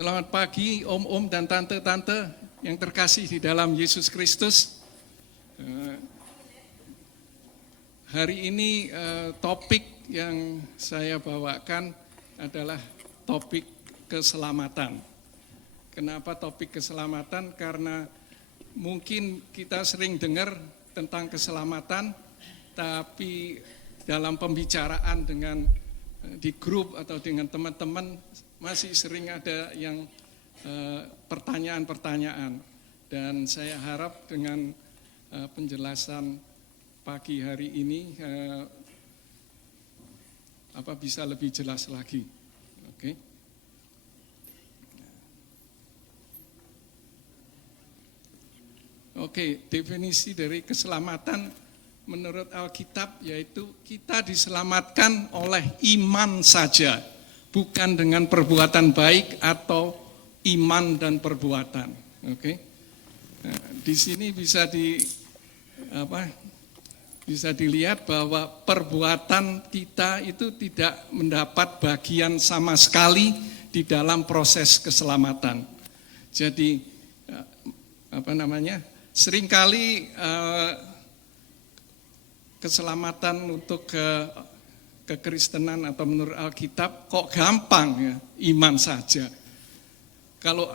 Selamat pagi om-om dan tante-tante yang terkasih di dalam Yesus Kristus. Hari ini topik yang saya bawakan adalah topik keselamatan. Kenapa topik keselamatan? Karena mungkin kita sering dengar tentang keselamatan, tapi dalam pembicaraan dengan di grup atau dengan teman-teman masih sering ada yang pertanyaan-pertanyaan, dan saya harap dengan penjelasan pagi hari ini bisa lebih jelas lagi. Oke, definisi dari keselamatan menurut Alkitab yaitu kita diselamatkan oleh iman saja, bukan dengan perbuatan baik atau iman dan perbuatan. Oke. Nah, di sini bisa dilihat bahwa perbuatan kita itu tidak mendapat bagian sama sekali di dalam proses keselamatan. Jadi seringkali keselamatan untuk kekristenan atau menurut Alkitab kok gampang ya, iman saja. Kalau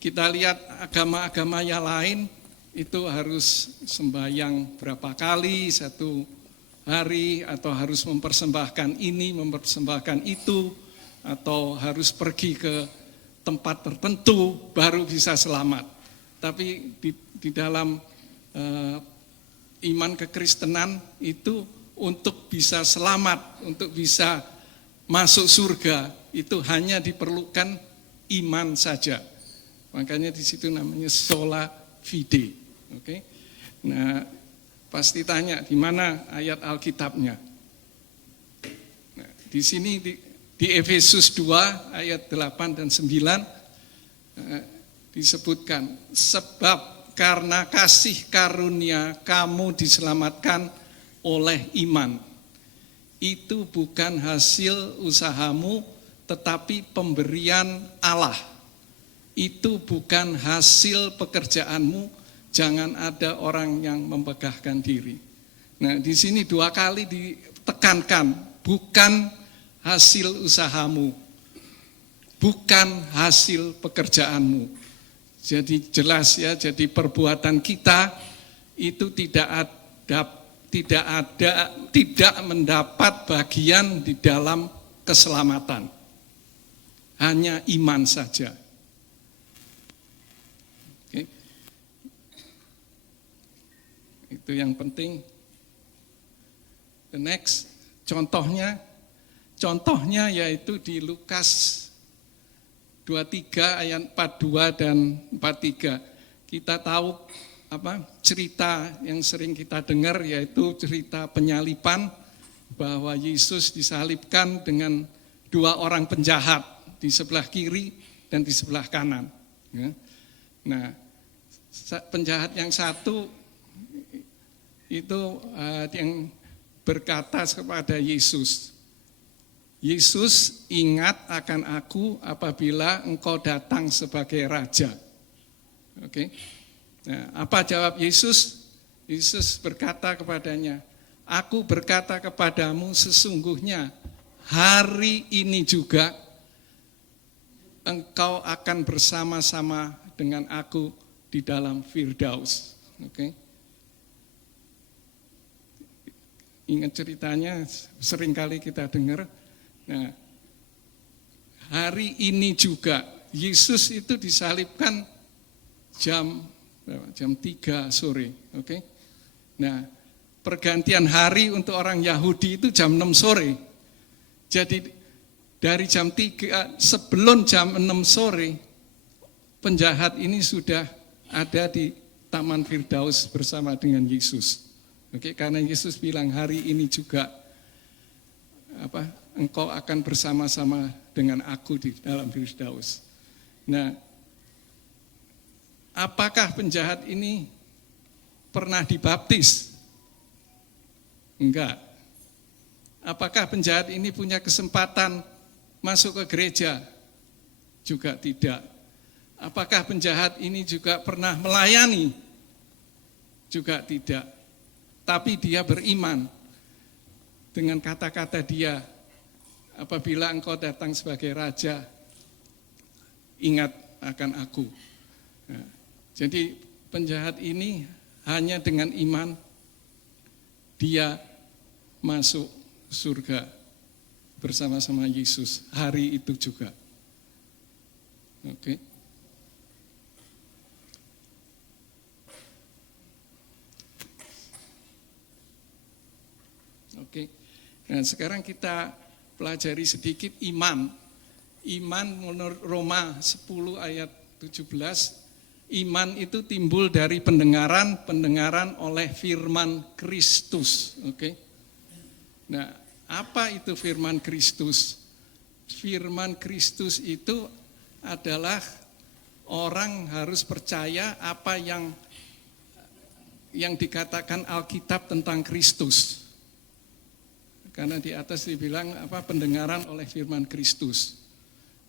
kita lihat agama-agama yang lain itu harus sembahyang berapa kali satu hari, atau harus mempersembahkan ini, mempersembahkan itu, atau harus pergi ke tempat tertentu baru bisa selamat. Tapi di dalam iman kekristenan itu untuk bisa selamat, untuk bisa masuk surga, itu hanya diperlukan iman saja. Makanya di situ namanya sola fide. Oke. Nah, pasti tanya di mana ayat Alkitabnya. Nah, di sini di Efesus 2 ayat 8 dan 9 disebutkan, sebab karena kasih karunia kamu diselamatkan oleh iman. Itu bukan hasil usahamu, tetapi pemberian Allah. Itu bukan hasil pekerjaanmu, jangan ada orang yang membegahkan diri. Nah, di sini 2 kali ditekankan, bukan hasil usahamu, bukan hasil pekerjaanmu. Jadi jelas ya, jadi perbuatan kita itu tidak mendapat bagian di dalam keselamatan. Hanya iman saja. Oke. Itu yang penting. The next, contohnya yaitu di Lukas 23 ayat 42 dan 43. Kita tahu cerita yang sering kita dengar, yaitu cerita penyaliban, bahwa Yesus disalibkan dengan 2 orang penjahat di sebelah kiri dan di sebelah kanan. Nah, penjahat yang satu itu yang berkata kepada Yesus, Yesus, ingat akan aku apabila engkau datang sebagai raja. Oke. Nah, apa jawab Yesus? Yesus berkata kepadanya, aku berkata kepadamu sesungguhnya hari ini juga engkau akan bersama-sama dengan aku di dalam Firdaus. Oke. Ingat ceritanya, seringkali kita dengar. Nah, hari ini juga Yesus itu disalibkan jam 3 sore, oke. Nah, pergantian hari untuk orang Yahudi itu jam 6 sore. Jadi dari jam 3 sebelum jam 6 sore penjahat ini sudah ada di Taman Firdaus bersama dengan Yesus. Oke, karena Yesus bilang hari ini juga engkau akan bersama-sama dengan aku di dalam Firdaus. Nah, apakah penjahat ini pernah dibaptis? Enggak. Apakah penjahat ini punya kesempatan masuk ke gereja? Juga tidak. Apakah penjahat ini juga pernah melayani? Juga tidak. Tapi dia beriman dengan kata-kata dia, apabila engkau datang sebagai raja, ingat akan aku. Nah, jadi penjahat ini hanya dengan iman dia masuk surga bersama-sama Yesus hari itu juga. Oke. Oke. Nah, sekarang kita pelajari sedikit iman. Iman menurut Roma 10 ayat 17, iman itu timbul dari pendengaran oleh firman Kristus. Oke. Nah, apa itu firman Kristus? Firman Kristus itu adalah orang harus percaya apa yang dikatakan Alkitab tentang Kristus. Karena di atas dibilang pendengaran oleh firman Kristus.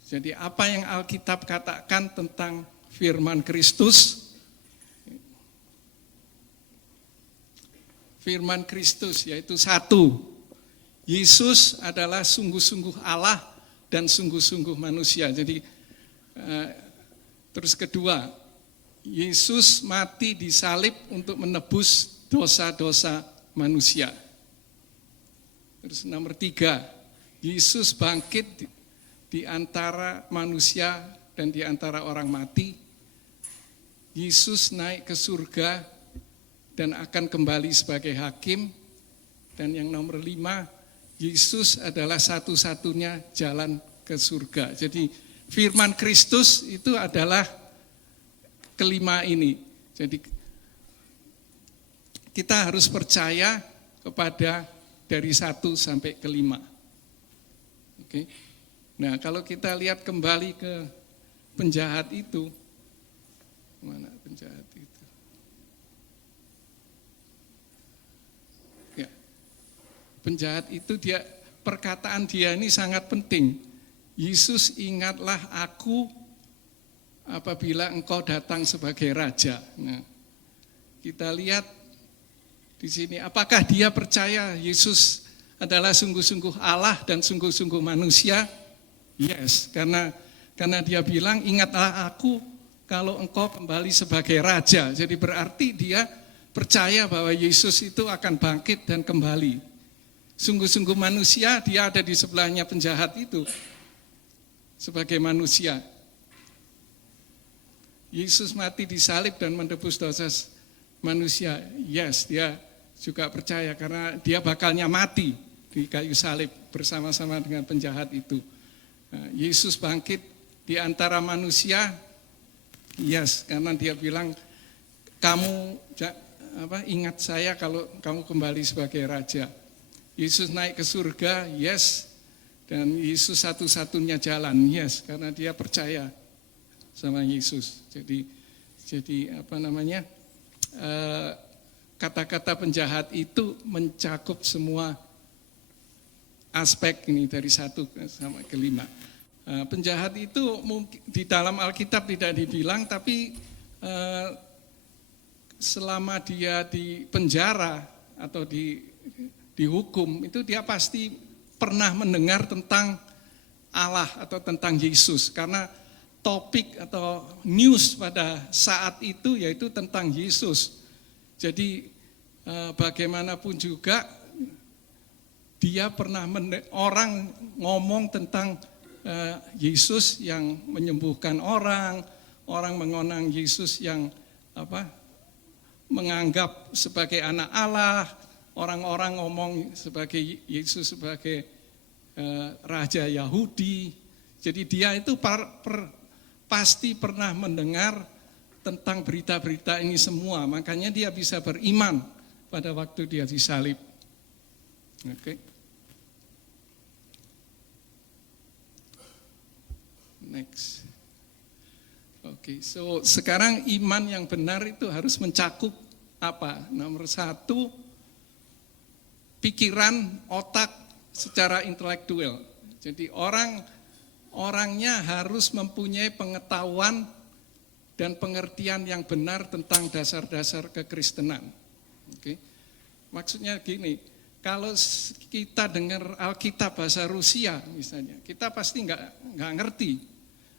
Jadi apa yang Alkitab katakan tentang firman Kristus? Firman Kristus yaitu satu, Yesus adalah sungguh-sungguh Allah dan sungguh-sungguh manusia. Jadi terus kedua, Yesus mati di salib untuk menebus dosa-dosa manusia. Terus nomor 3, Yesus bangkit di antara manusia dan di antara orang mati. Yesus naik ke surga dan akan kembali sebagai hakim. Dan yang nomor 5, Yesus adalah satu-satunya jalan ke surga. Jadi firman Kristus itu adalah kelima ini. Jadi kita harus percaya kepada dari 1 sampai ke 5. Oke. Nah, kalau kita lihat kembali ke penjahat itu, mana penjahat itu? Ya. Penjahat itu perkataan dia ini sangat penting. Yesus, ingatlah aku apabila engkau datang sebagai raja. Nah, kita lihat di sini, apakah dia percaya Yesus adalah sungguh-sungguh Allah dan sungguh-sungguh manusia? Yes, karena dia bilang, ingatlah aku kalau engkau kembali sebagai raja. Jadi berarti dia percaya bahwa Yesus itu akan bangkit dan kembali. Sungguh-sungguh manusia, dia ada di sebelahnya penjahat itu sebagai manusia. Yesus mati di salib dan menebus dosa manusia. Yes, dia juga percaya karena dia bakalnya mati di kayu salib bersama-sama dengan penjahat itu. Nah, Yesus bangkit di antara manusia. Yes, karena dia bilang, kamu ingat saya kalau kamu kembali sebagai raja. Yesus naik ke surga. Yes, dan Yesus satu-satunya jalan. Yes, karena dia percaya sama Yesus. Jadi kata-kata penjahat itu mencakup semua aspek ini dari 1 sampai ke 5. Penjahat itu mungkin di dalam Alkitab tidak dibilang, tapi selama dia di penjara atau dihukum itu dia pasti pernah mendengar tentang Allah atau tentang Yesus, karena topik atau news pada saat itu yaitu tentang Yesus. Jadi bagaimanapun juga dia pernah orang ngomong tentang Yesus yang menyembuhkan orang mengenang Yesus yang menganggap sebagai anak Allah, orang-orang ngomong sebagai Yesus sebagai raja Yahudi. Jadi dia itu pasti pernah mendengar tentang berita-berita ini semua, makanya dia bisa beriman pada waktu dia disalib. Oke. Next. Oke, so sekarang iman yang benar itu harus mencakup apa? Nomor 1, pikiran, otak secara intelektual. Jadi orang orangnya harus mempunyai pengetahuan dan pengertian yang benar tentang dasar-dasar kekristenan. Oke. Maksudnya gini, kalau kita dengar Alkitab bahasa Rusia misalnya, kita pasti nggak ngerti.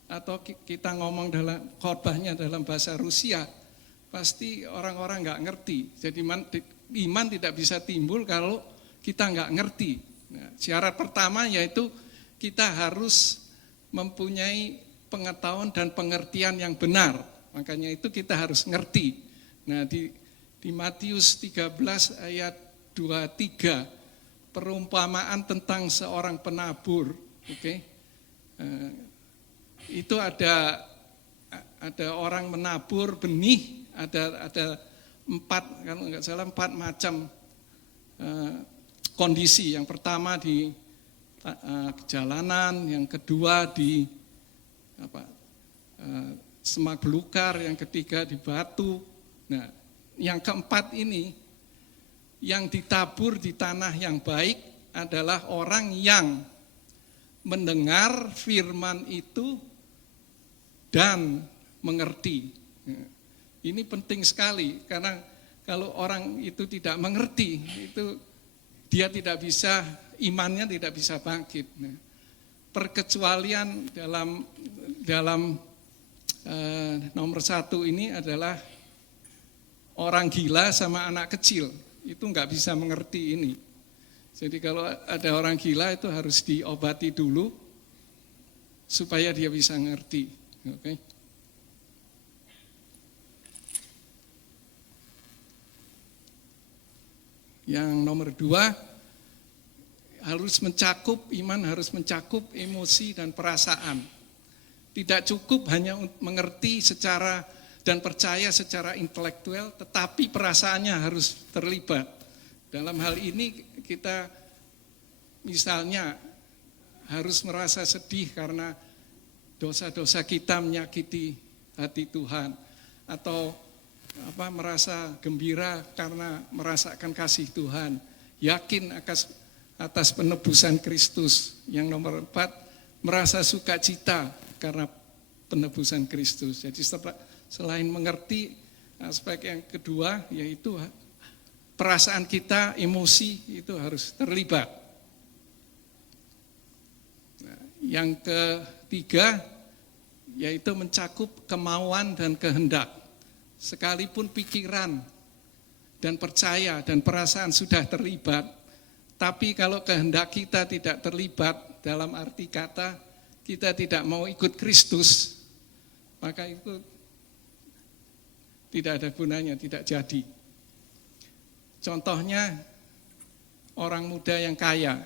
Atau kita ngomong dalam khotbahnya dalam bahasa Rusia, pasti orang-orang nggak ngerti. Jadi iman tidak bisa timbul kalau kita nggak ngerti. Nah, syarat pertama yaitu kita harus mempunyai pengetahuan dan pengertian yang benar. Makanya itu kita harus ngerti. Nah, di Matius 13 ayat 23, perumpamaan tentang seorang penabur, oke? Itu ada orang menabur benih, ada 4, kalau nggak salah 4 macam kondisi. Yang pertama di jalanan, yang kedua di semak belukar, yang ketiga di batu. Nah, yang keempat ini yang ditabur di tanah yang baik adalah orang yang mendengar firman itu dan mengerti. Ini penting sekali karena kalau orang itu tidak mengerti, itu dia tidak bisa, imannya tidak bisa bangkit. Perkecualian dalam nomor 1 ini adalah orang gila sama anak kecil, itu nggak bisa mengerti ini. Jadi kalau ada orang gila itu harus diobati dulu supaya dia bisa ngerti. Oke. Yang nomor 2, iman harus mencakup emosi dan perasaan. Tidak cukup hanya mengerti secara dan percaya secara intelektual, tetapi perasaannya harus terlibat. Dalam hal ini kita misalnya harus merasa sedih karena dosa-dosa kita menyakiti hati Tuhan, atau merasa gembira karena merasakan kasih Tuhan, yakin atas penebusan Kristus. Yang nomor 4, merasa sukacita karena penebusan Kristus. Jadi selain mengerti, aspek yang kedua yaitu perasaan kita, emosi itu harus terlibat. Nah, yang ketiga yaitu mencakup kemauan dan kehendak. Sekalipun pikiran dan percaya dan perasaan sudah terlibat, tapi kalau kehendak kita tidak terlibat, dalam arti kata kita tidak mau ikut Kristus, maka itu tidak ada gunanya, tidak jadi. Contohnya orang muda yang kaya.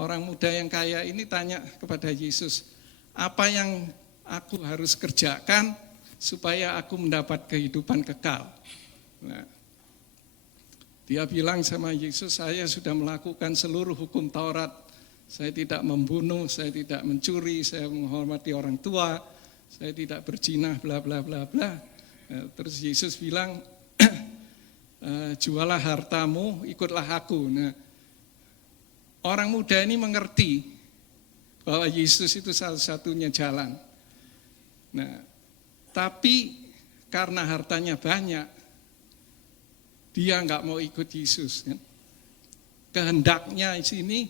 Orang muda yang kaya ini tanya kepada Yesus, apa yang aku harus kerjakan supaya aku mendapat kehidupan kekal? Nah, dia bilang sama Yesus, saya sudah melakukan seluruh hukum Taurat. Saya tidak membunuh, saya tidak mencuri, saya menghormati orang tua, saya tidak berzina, bla bla bla bla. Terus Yesus bilang, jualah hartamu, ikutlah aku. Nah, orang muda ini mengerti bahwa Yesus itu satu-satunya jalan. Nah, tapi karena hartanya banyak, dia nggak mau ikut Yesus. Kehendaknya di sini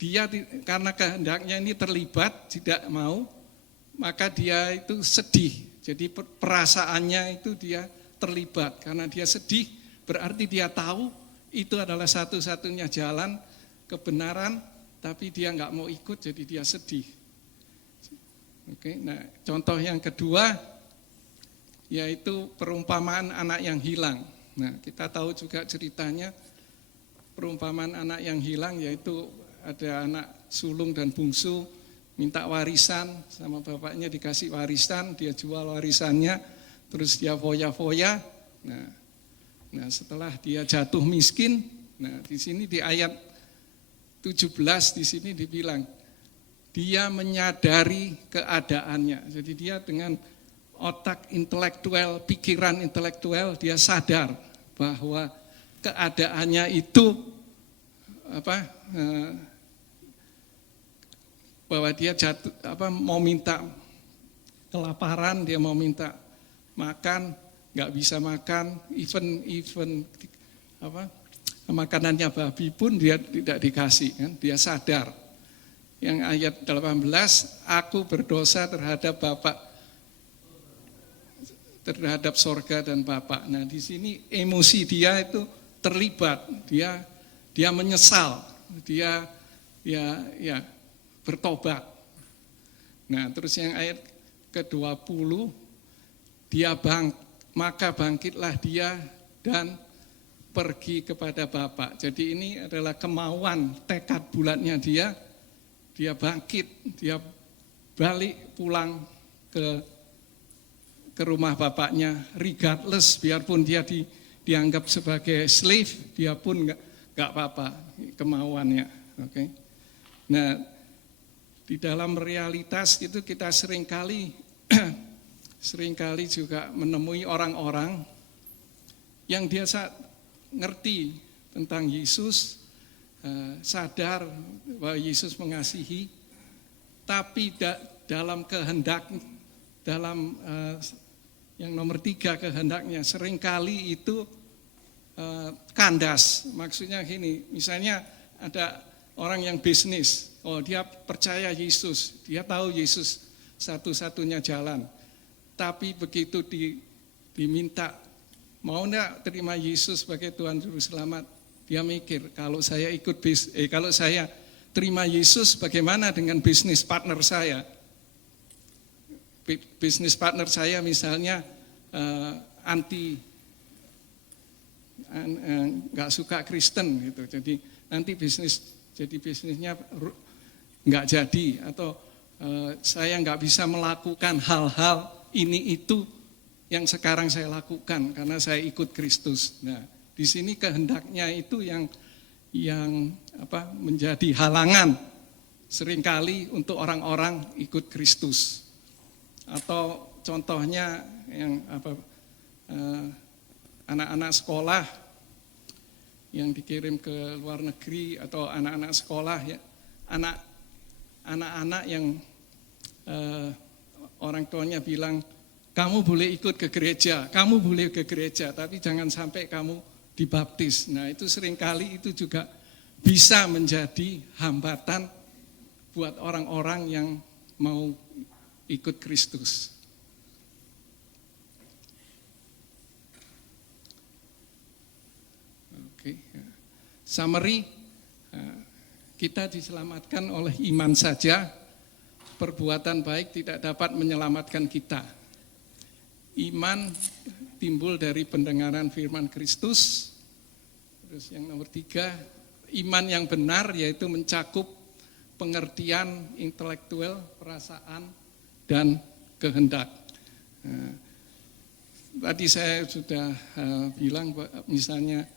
dia karena kehendaknya ini terlibat, tidak mau, maka dia itu sedih. Jadi perasaannya itu dia terlibat. Karena dia sedih, berarti dia tahu itu adalah satu-satunya jalan kebenaran, tapi dia nggak mau ikut, jadi dia sedih. Oke, nah contoh yang kedua yaitu perumpamaan anak yang hilang. Nah, kita tahu juga ceritanya perumpamaan anak yang hilang, yaitu ada anak sulung dan bungsu minta warisan sama bapaknya, dikasih warisan, dia jual warisannya, terus dia foya-foya. Nah, setelah dia jatuh miskin, nah di sini di ayat 17 di sini dibilang dia menyadari keadaannya. Jadi dia dengan otak intelektual, pikiran intelektual, dia sadar bahwa keadaannya itu bahwa dia mau minta kelaparan, dia mau minta makan, nggak bisa makan, even makanannya babi pun dia tidak dikasih, kan? Dia sadar. Yang ayat 18, aku berdosa terhadap Bapak, terhadap sorga dan Bapak. Nah di sini emosi dia itu terlibat, dia menyesal, dia bertobat. Nah terus yang ayat ke-20, maka bangkitlah dia dan pergi kepada Bapa. Jadi ini adalah kemauan, tekad bulatnya dia bangkit, dia balik pulang ke rumah bapaknya, regardless, biarpun dia dianggap sebagai slave, dia pun nggak apa-apa kemauannya. Okay? Nah, di dalam realitas itu kita seringkali juga menemui orang-orang yang dia ngerti tentang Yesus, sadar bahwa Yesus mengasihi, tapi dalam kehendak, dalam yang nomor 3 kehendaknya seringkali itu kandas. Maksudnya gini, misalnya ada orang yang bisnis, dia percaya Yesus, dia tahu Yesus satu-satunya jalan, tapi begitu diminta, mau enggak terima Yesus sebagai Tuhan Juru Selamat, dia mikir, kalau saya terima Yesus, bagaimana dengan bisnis partner saya? Bisnis partner saya misalnya nggak suka Kristen gitu, jadi nanti bisnisnya nggak jadi, atau saya nggak bisa melakukan hal-hal ini itu yang sekarang saya lakukan karena saya ikut Kristus. Nah, di sini kehendaknya itu yang menjadi halangan seringkali untuk orang-orang ikut Kristus. Atau contohnya yang anak-anak sekolah yang dikirim ke luar negeri, atau anak-anak sekolah ya, anak-anak yang orang tuanya bilang, kamu boleh ikut ke gereja, kamu boleh ke gereja, tapi jangan sampai kamu dibaptis. Nah itu seringkali itu juga bisa menjadi hambatan buat orang-orang yang mau ikut Kristus. Oke. Summary, kita diselamatkan oleh iman saja, perbuatan baik tidak dapat menyelamatkan kita. Iman timbul dari pendengaran firman Kristus. Terus yang nomor 3, iman yang benar yaitu mencakup pengertian intelektual, perasaan, dan kehendak. Tadi saya sudah bilang, misalnya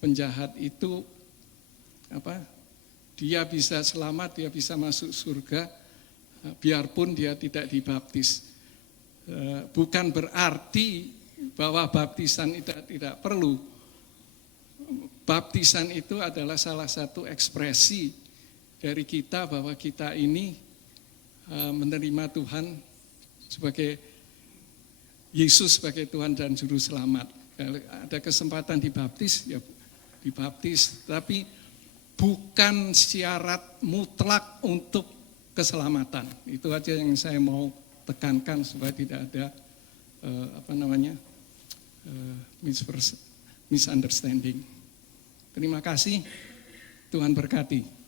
penjahat itu dia bisa selamat, dia bisa masuk surga, biarpun dia tidak dibaptis. Bukan berarti bahwa baptisan itu tidak perlu. Baptisan itu adalah salah satu ekspresi dari kita bahwa kita ini menerima Tuhan sebagai Yesus sebagai Tuhan dan Juru Selamat. Kalau ada kesempatan dibaptis, ya dibaptis, tapi bukan syarat mutlak untuk keselamatan. Itu aja yang saya mau tekankan supaya tidak ada misunderstanding. Terima kasih, Tuhan berkati.